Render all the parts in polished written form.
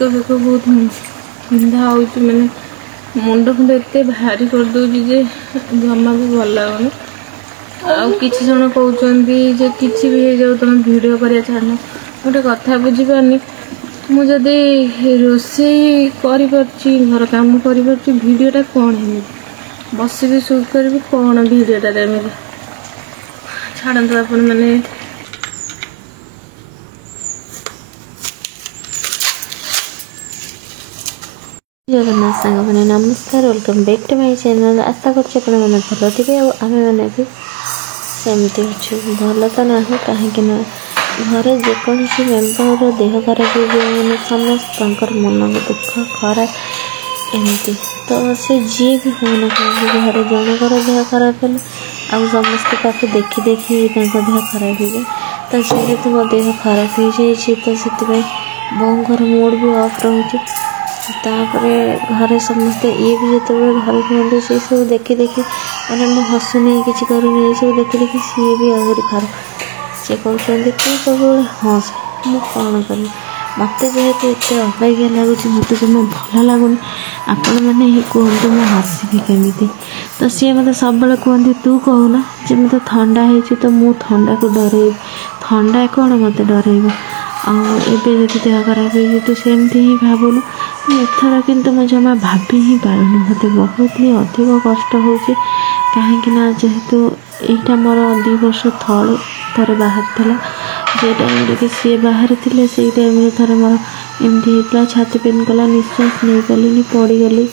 ବେକ ବହୁତ ବିନ୍ଧା ହେଉଛି, ମାନେ ମୁଣ୍ଡ ଫୁଣ୍ଡ ଏତେ ଭାରି କରିଦେଉଛି ଯେ ଜମା ବି ଭଲ ଲାଗୁନି। ଆଉ କିଛି ଜଣ କହୁଛନ୍ତି ଯେ କିଛି ବି ହେଇଯାଉ ତମେ ଭିଡ଼ିଓ କରିବା ଛାଡ଼ୁନ। ଗୋଟେ କଥା ବୁଝିପାରୁନି, ମୁଁ ଯଦି ରୋଷେଇ କରିପାରୁଛି, ଘର କାମ କରିପାରୁଛି, ଭିଡ଼ିଓଟା କ'ଣ ଏମିତି ବସିବି ସୁଟ୍ କରିବି କ'ଣ ଭିଡ଼ିଓଟା ଏମିତି? ଛାଡ଼ନ୍ତୁ ଆପଣ ମାନେ। जगन्नाथ सांग मैंने नमस्कार, welcome back to my channel. आशा करछे आपण माने भल थिबे आ आमे माने भी सेमती अच्छे भल तो ना कहीं घरे जेकोसी मेम्बर देह खराब हो समस्त मन दुख खराब एमती तो से जी भी होना कहीं घरे जनकर देह खराब है आ समस्त ताकू देखी देखी देह खराब हो तो जेहेतु मो देह खराब हो जाए तो से बोर मूड भी ऑफ रोचे। तापरे घरे समस्ते ये भी जो घरे कहते से सब देखी देखी मैंने मुझे हसुनी किसी करूनी सब देखी देखी सी भी आहरी खराब सी कहते तू सब हस मुझे कौन करी मत जेहेतु एत अबागिया लगुच मत जमा भल लगुनि आपण मैंने कहतु मुझे हसबी केमी तो सी मत सब कहते तू कहना जे मत थंडा हो तो मुझ थंडा को डर थंडा कौन मत डर आबे जब देह खराब हो तो सेमती ही भावुनु एथर किंतु मैं जमा भाभी ही पारुनी मत बहुत ही अधिक कष्ट हो कहीं जेहेतु यहाँ मोर 2 वर्ष तले थे बाहर था जो टाइम कि सी बाहर थे से टाइम थे मोर एमती होता छाती पेन कला निश्वास नहीं पाली पड़गली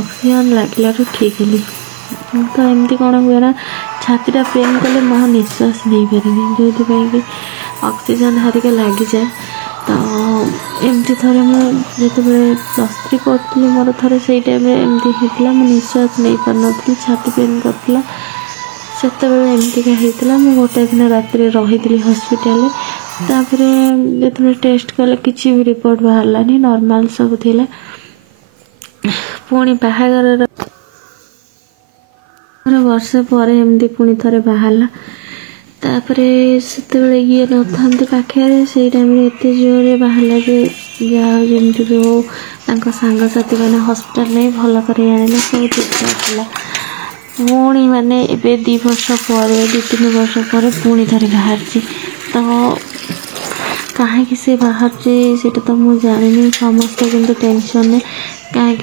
ऑक्सीजन लगला ठीक है तो एमती कौन हुए ना छातीटा पेन कले मो निश्वास नहीं पारे जो कि ऑक्सीजन हरिका लग जाए तो एमती थे मुझे +3 करी मोर थे से टाइम एमती होता मुझे निश्वास नहीं पार नी छाती पेन करता से एमतीका होता मुझे गोटे दिन रात रही हॉस्पिटल तापर जो टेस्ट कले किसी भी रिपोर्ट बाहरलानी नॉर्मल सब थिला पुणी बाहागर वर्षे पर एमती पुणी थे बाहरला तापर से ये न था पाखे से टाइम एत जोरे बाहरला जमी भी हो सांगसाथी मैंने हॉस्पिटल नहीं भल कर आने सब ठीक ठाक पुणी माने ए 2 वर्ष पर 2-3 वर्ष पर पुणी थे बाहर तो कहीं से बाहर से तो मुझे जानी समस्त किंतु टेंशन कहीं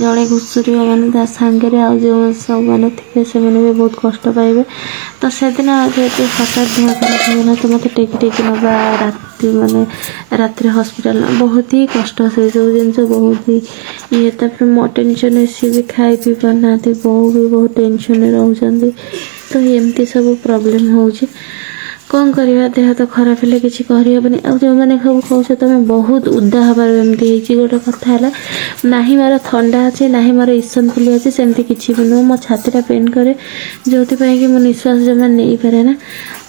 जड़े घुषुरी मैंने सांगे आ जो सब मैंने थे से मैंने भी बहुत कष्ट पाइबे तो से दिन जेहतु हठात देह खराब होगा तो मत टेकी टेकी नवा राति माने रात हॉस्पिटल बहुत ही कष्ट से सब जिन बहुत ही ये तापर मो टेंशन सी भी खाई पी पारना बहु भी बहुत टेंशन रोचे तो एमती सब प्रॉब्लम हो कौन करवा देह तो खराब है किसी करहबनी आ जो मैंने सब कह तुम बहुत उदा हबार एमती गोटे कथा है ना मोर थंडा अच्छे ना मोर इसनफुलिया अच्छे सेमती किसी भी नुह मो छातीटा पेन करे जो कि मो निश्वास जमा नहीं पारे ना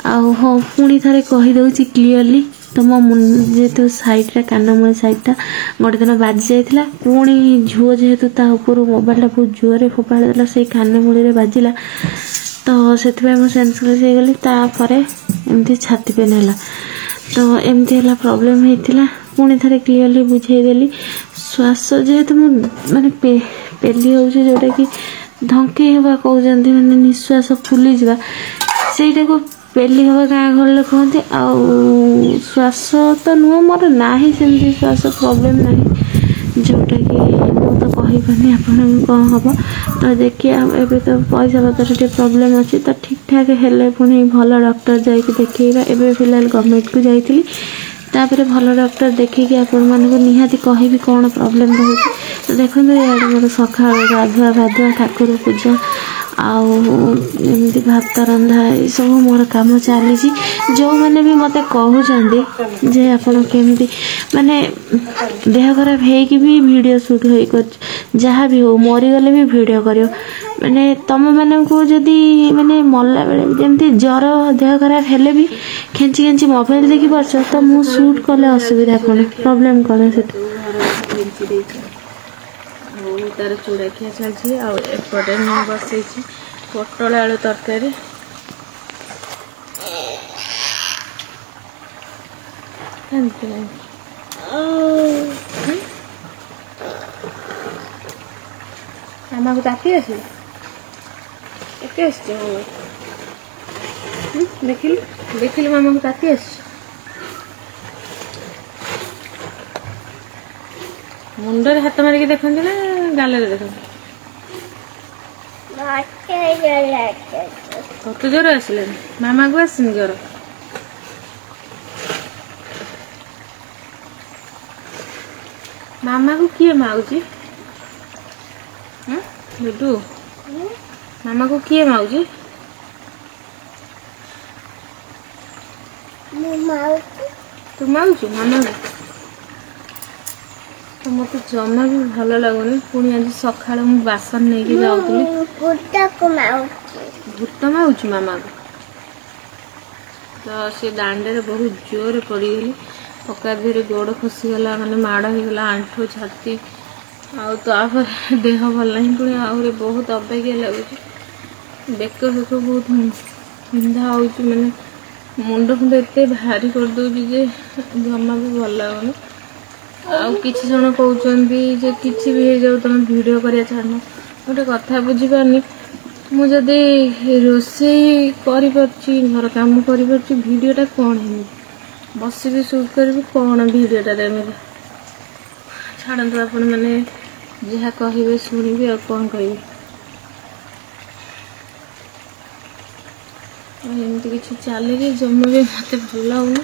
आ हाँ पुणी थे कहीदे क्लीयरली तो मो जेहेतु सैड्रा कानमूल सैड्टा गोटे दिन बाजी जाइला पुणी झुओ जेहेतु मोबाइलटा बहुत जोरे फोपाड़ी देला से कानमूल बाजिला तो से सेंसलेस हो गली तापर एमती छाती पेन है तो एमती है प्रॉब्लम होता पुणी थे क्लीयरली बुझेदेली श्वास जेहेतु माने पेली हो जोटा कि धंकई हवा कहते मैंने निश्वास फुली जा से पेली हवा गाँ घर कहते श्वास तो नुह मोर ना ही सेमती श्वास प्रॉब्लम ना जोटा कि तो कहीपानी आप कौन हम तो देखिए एवं तो पैसा पतर टे प्रॉब्लम अच्छे तो ठीक ठाक हेले पुणी भल डॉक्टर जाकि देखा एवं फिलहाल गवर्नमेंट को जाइली तापर भल डॉक्टर देखिए आपण मानक निहाती कहि कौन प्रॉब्लम रोचे तो देखो यार मोर सका गाधुआ गाधुआ ठाकुर पूजा आमती भात रंधा ये सब मोर कम चली जो मैंने भी मत कहते जे आपण केमती माने देह खराब है भी वीडियो शूट हो जहाँ भी हो मरीगले भी वीडियो करियो माने तुम मैंने जदि माने मरला बेले जमती ज्वर देह खराब हेले भी खेची खेची मोबाइल देखी पार्छ तो मु शूट कले असुविधा कौन प्रॉब्लम कौन से तार चूड़ा खिया चलती आपटे मैं बसई पोटल आलू तरकारी मामा को ताती आस एते आस देखिल देखिल मामा को ताती आस मुंडे हाथ मारिक देखते ना गाल देखते तो ज्वर आसिले मामा को आसनी ज्वर मामा को किए माउजी लुडू मामा को किए माउजी तू माउचु मामा को तो मत जमा भी भल लगुनि पुणी आज सका बासन नहीं जाऊली भूत माउचु मामा को तो सी दांडे बहुत जोर पड़गली पका धीरे गोड़ खसीगला मैंने माड़ होगला आंठू छाती आपर देह भल ना पुणी आहरी बहुत अबागिया लगुच बेक फेक बहुत पिंधा हो मैंने मुंड फुंड एत भारी करदे जमा भी भल लगुनि किसी जन कहते किसी भी हो जाऊ तुम वीडियो करिया छाड़ना गोटे कथा बुझीपारनी मुझे रोसे कर घर काम कर वीडियोटा कौन है बस भी शूट करी कौन वीडियोटा मेरे छाड़ू आपण मैंने जहाँ कहे शुणिबी आ कौन कह एमती किसी चलिए जमा भी मत भल होना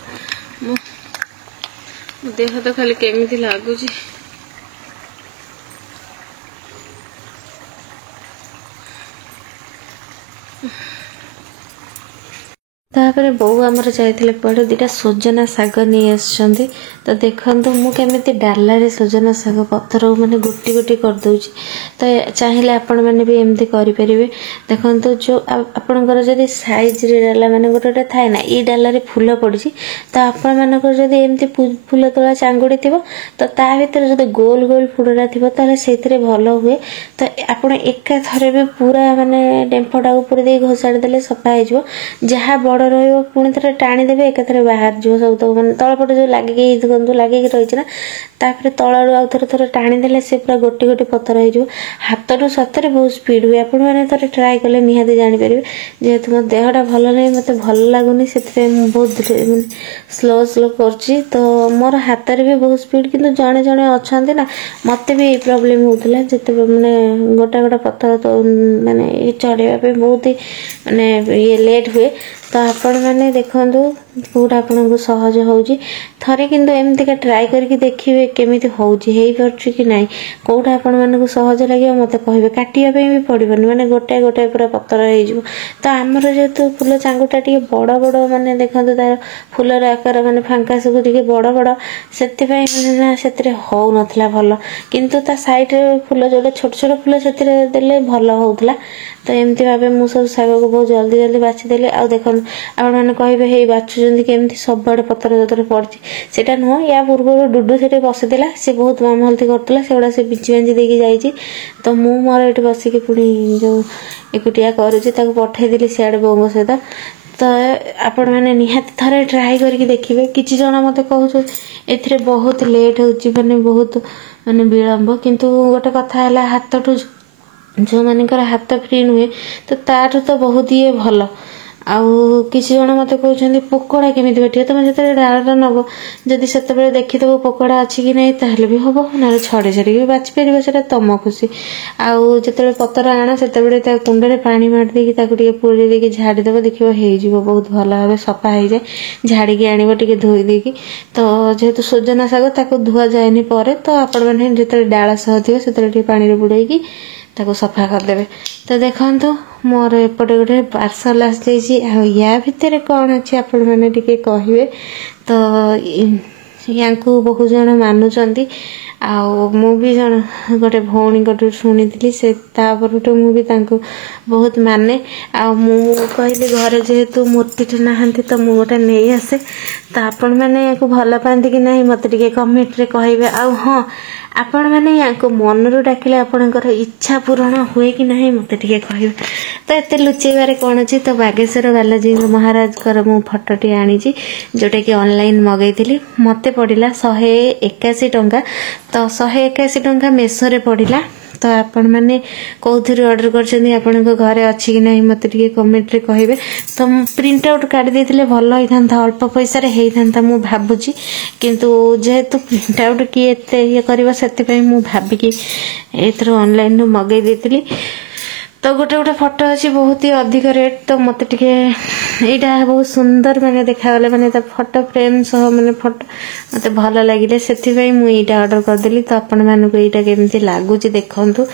मो देह तो खाली केमिति लगुच तापर बोऊ आमर जाइए पड़े दुटा सजना शाग नहीं आसछन्ति तो देखंतु मु केमिति डाला रे सजना शाग पत्थर माने गोटी गोटी कर दउची तो चाहिए आपण माने भी एमती करि परिबे देखंतु जो आपनकर जदी साइज रे डाला माने गोटे थाए ना ई डाला रे फूल पड़ची तो आपण मानकर जदी एमती फूल तोला चांगुडी थिबो तो ता भीतर जदी गोल गोल फुडरा थिबो ताले सेथिरे भलो हुए तो आपण एका थरे भी पूरा माने डेम्फटा ऊपर दे घोसाड़ देले सफा हो जिवो जहा बड़ रहिबो पुणी थे टाणीदेवे एकाथरे बाहर जीव सब तक मैंने तलपटे जो लगे लगे रही ना तापर तलू आउ थे टाणीदेले से पूरा गोटी गोटी पत्थर हो हाथ सतरे बहुत स्पीड हुए आपण मैंने थे ट्राए कले निहाती जानीपर जेहेतु मो देहटा भल नहीं मत भल लगुनि से बहुत स्लो स्लो कर तो मोर हाथ में भी बहुत स्पीड किंतु जड़े जड़े अच्छा ना मत भी प्रोब्लेम होता जिते मैंने गोटा गोटा पत्थर तो मैंने चढ़ाई बहुत ही मैंने ये लेट हुए तो आपण मैंने देखंतु पूरा आपन को सहज होउची थरे किंतु एमतिका ट्राई करके देखिबे केमिति होउची हेई परछु कि नाही कोठा आपण माने को सहज लागियो मते कहबे काटिया पे भी पड़िबनी माने गोटे गोटे पूरा पत्थर हे जिवो तो हमर जेतु फूल चांगुटा टिके बड़ बड़ माने देखंतु तार फूलर आकार माने फांका सब टिके बड़ बड़ सेति पय ना सेतिरे हो नथला भलो किंतु ता साइड रे फूल जोडे छोट छोट फूल सेतिरे देले भलो होउतला तो एमती भावे मु सब शाग को बहुत जल्दी जल्दी बाछि देले आ देखन आपण माने कहबे हे बाछुजंदी केमती सबआडे पत्थर जतरे पड़छि सेटा नुह या पूर्व डुडू सेटे बसिदेला से बहुत मामहलती करतला सेगुडा से बिची बांजी देकी जाईछि तो मु मोर एठी बसिके पुणी जो एकुटिया करूछि ताको पठै देली सियाडे बोंगो सहित तो आपण मैंने निहाती थरे ट्राई करके देखिए किसी जन मत कहूँ एथिरे बहुत लेट होची माने बहुत माने विलंब किंतु गोटे कथा है हाथ जो मानकर हाथ फ्री नुहे तो ताठू तो बहुत ये भल आउ किसी जन मत कहते पकोड़ा केमी बैठे तुम जो डालटा नब जदि से देखीदेव पकोड़ा अच्छी कि नहीं ताहले भी हम ना छड़े छड़े बाची पार से तुम खुशी आउ जो पतर आण से कुंडे पानी मारिदेकी पूरी देकी झाड़ीदेव देखो हो बहुत भल भाव सफा हो जाए झाड़ी आण टे धोई देकी तो जेहेतु सोजना शाग ताको धुआ जाए पर तो आपण मैंने जो डाल सह थी से पानी बुड़ेकी ताको सफा करदेवे तो देखंतु मोर एपटे गोटे पार्सल आसी या भितर कौन अच्छी आपण मैंने टिके कहिबे तो या बहुत जन मानुचंती आउ मु भी जन गोटे भौणी गोटे शुणी से तापरठू मु भी तांको बहुत माने आ मु कहली घरे जेहेतु मूर्ति नहांती तो मु गोटे नहीं आसे तो आपण मैंने या भल पाती कि नहीं मत टिके कमेंट रे कहिबे आ हाँ आपण मैंने या मनरू डाकिले आपणकर इच्छा पूरण हुए कि नहीं मत टिके कहिबे तो एते लुचेबारे कौन अच्छी तो बागेश्वर बालाजी महाराज मु फटोटी आनी जोटा कि ऑनलाइन मगैली मते पड़ा 181 टंका तो 181 टंका मेसो रे पड़ा तो आपण मैंने कौन ऑर्डर कर आपन घरे अच्छी कि नहीं मत कमेंट रे कहे। तो प्रिंट आउट काढ़ी देते भल होता अल्प पैसा होता मु भावुची किंतु जेहेतु प्रिंट आउट किए एते ये कर से मु भाविकी एथर ऑनलाइन मगई देती। तो गोटे गोटे फोटो अच्छी बहुत ही अधिक रेट तो मत टिके यहाँ बहुत सुंदर मैंने देखागले मैंने फोटो फ्रेम सह मैंने फोटो मत भल लगे से मुझे ऑर्डर करदेली। तो आपण मानक यहाँ केमती लगुच देखु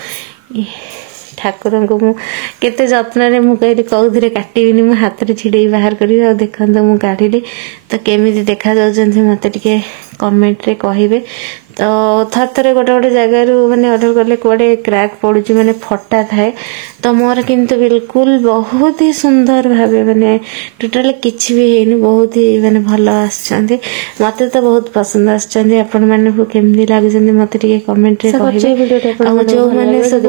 ठाकुर को मुझे जत्न मुझे कौन काटबी मो हाथ में छिड़े बाहर करी देखो मुझे काढ़ी तो केमी देखा मत टे कमेंट रे कहे। तो थर थे गोटे गोटे जगार मैंने ऑर्डर कले कड़े क्रैक पड़ू मैंने फटा थाए तो मोर किंतु बिल्कुल बहुत ही सुंदर भाव मैंने टोटाल किसी भी है बहुत ही मैंने भल आसते मत तो बहुत पसंद आपण मानक केमती लगे मत कमेंट रे कहे। जो मैंने सब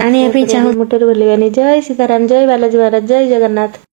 आने चाहूँ मुटर बोलवानी जय सीताराम जय बालाजी महाराज जय जगन्नाथ।